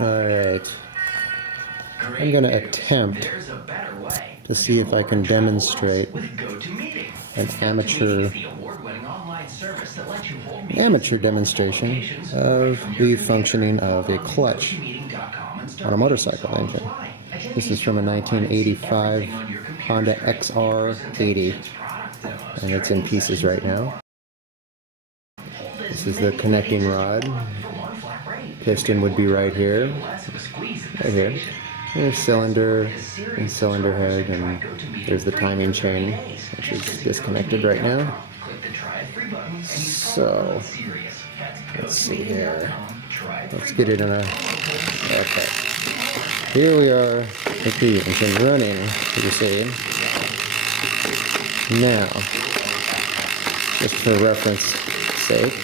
Alright, I'm going to attempt to see if I can demonstrate an amateur demonstration of the functioning of a clutch on a motorcycle engine. This is from a 1985 Honda XR80, and it's in pieces right now. This is the connecting rod. Piston would be right here, right here. There's cylinder and cylinder head, and there's the timing chain, which is disconnected right now. So, let's see here. Let's get it in a... Okay. Here we are with the engine running, you see. Now, just for reference sake,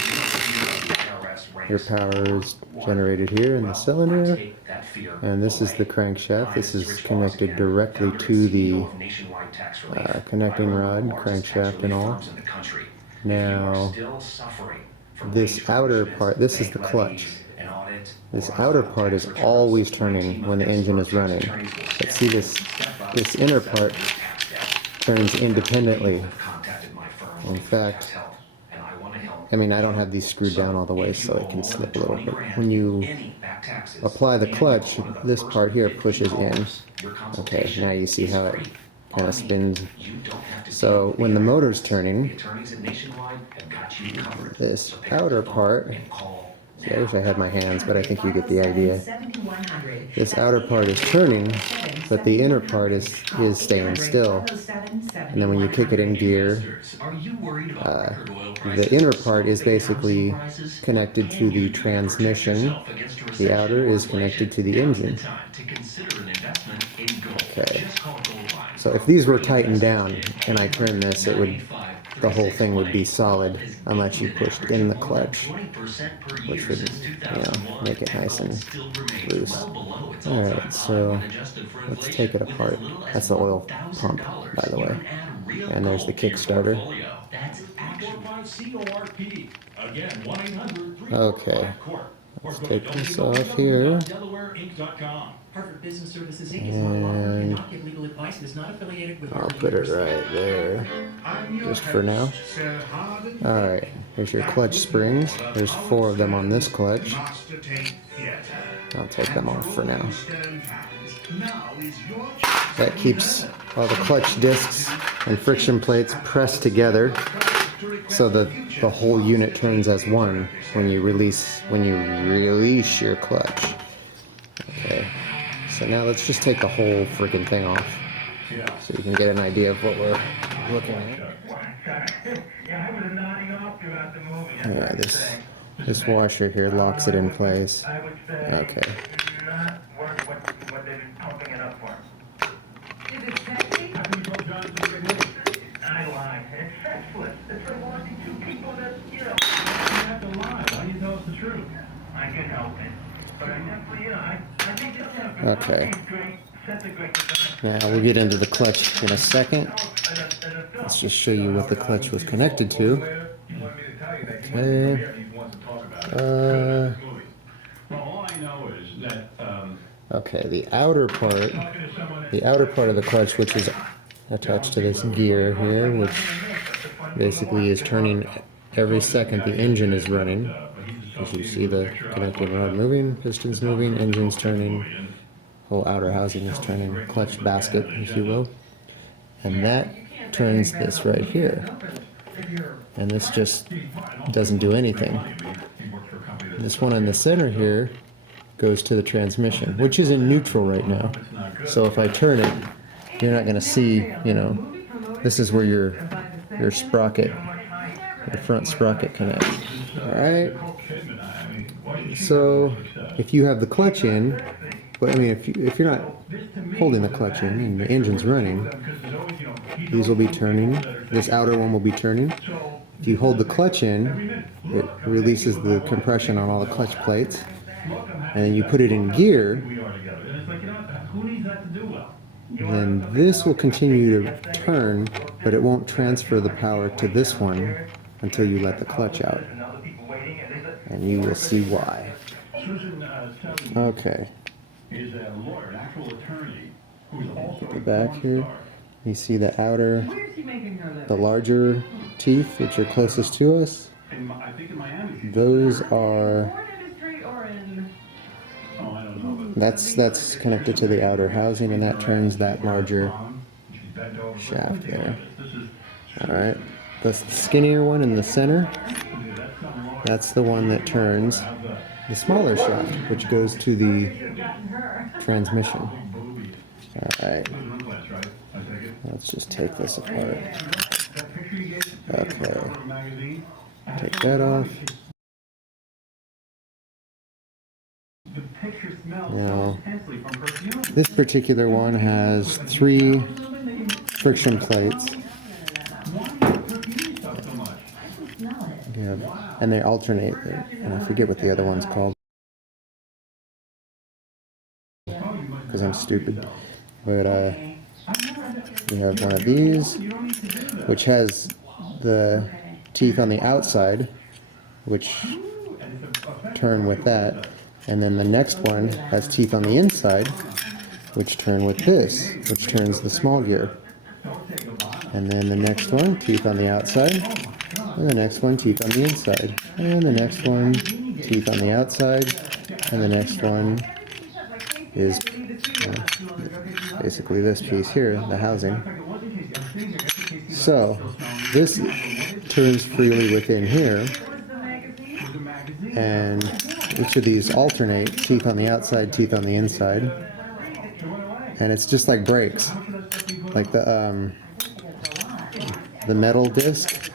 your power is generated here in the cylinder, and this is the crankshaft. This is connected directly to the connecting rod, crankshaft and all. Now, this outer part, this is the clutch. This outer part is always turning when the engine is running. But see, this inner part turns independently. In fact, I mean, I don't have these screwed down all the way, so it can slip a little bit. When you apply the clutch, this part here pushes in. Okay, now you see how it kind of spins. So when the motor's turning, this outer part, see, I wish I had my hands, but I think you get the idea. This outer part is turning, but the inner part is staying still. And then when you kick it in gear, the inner part is basically connected to the transmission. The outer is connected to the engine. Okay. So if these were tightened down and I turned this, it would, the whole thing would be solid unless you pushed in the clutch, which would, you know, make it nice and loose. Alright, so let's take it apart. That's the oil pump, by the way. And there's the Kickstarter. Okay, let's take this off here. And I'll put it right there, just for now. Alright, here's your clutch springs. There's 4 of them on this clutch. I'll take them off for now. That keeps all the clutch discs and friction plates pressed together so that the whole unit turns as one when you release your clutch. Okay, so now let's just take the whole freaking thing off so you can get an idea of what we're looking at. Yeah, this washer here locks it in place. Okay. Okay. Now we'll get into the clutch in a second. Let's just show you what the clutch was connected to. Okay. Okay, the outer part of the clutch, which is attached to this gear here, which basically is turning every second the engine is running. As you see the connecting rod moving, pistons moving, engine's turning, whole outer housing is turning, clutch basket, if you will. And that turns this right here. And this just doesn't do anything. This one in the center here goes to the transmission, which is in neutral right now. So if I turn it, you're not going to see, you know, this is where your sprocket, the front sprocket connects. Alright, so if you have the clutch in, but I mean if you're not holding the clutch in and the engine's running, these will be turning, this outer one will be turning. If you hold the clutch in, it releases the compression on all the clutch plates, and then you put it in gear, and this will continue to turn, but it won't transfer the power to this one until you let the clutch out. and you will see why. Okay. At the back here, you see the outer, the larger teeth, which are closest to us. Those are, that's connected to the outer housing, and that turns that larger shaft there. Alright, the skinnier one in the center, that's the one that turns the smaller shaft, which goes to the transmission. Alright, let's just take this apart. Okay, take that off. Now, this particular one has 3 friction plates. Yeah, and they alternate, and I forget what the other one's called because I'm stupid. But we have one of these, which has the teeth on the outside, which turn with that, and then the next one has teeth on the inside, which turn with this, which turns the small gear. And then the next one, teeth on the outside, and the next one, teeth on the inside, and the next one, teeth on the outside, and the next one is basically this piece here, the housing. So this turns freely within here, and each of these alternate, teeth on the outside, teeth on the inside, and it's just like brakes, like the metal disc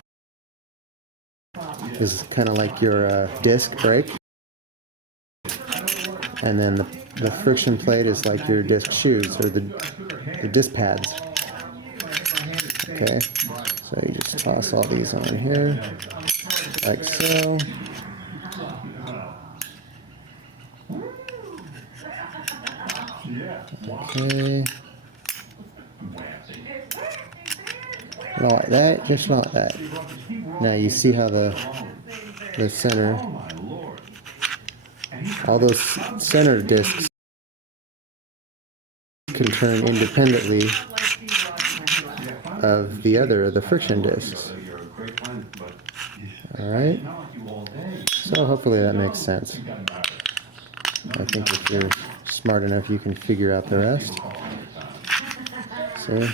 is kind of like your disc brake, and then the friction plate is like your disc shoes, or the disc pads. Okay, so you just toss all these on here, like so. Okay. Not like that, just like that. Now you see how the center, all those center discs can turn independently of the friction discs. Alright, so hopefully that makes sense. I think if you're smart enough, you can figure out the rest. So,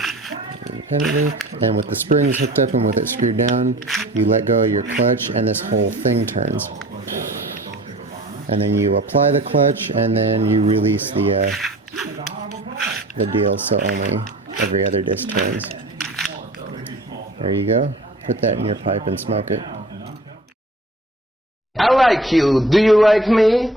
independently, and with the springs hooked up and with it screwed down, you let go of your clutch and this whole thing turns. And then you apply the clutch and then you release the deal, so only every other disc turns. There you go. Put that in your pipe and smoke it. I like you. Do you like me?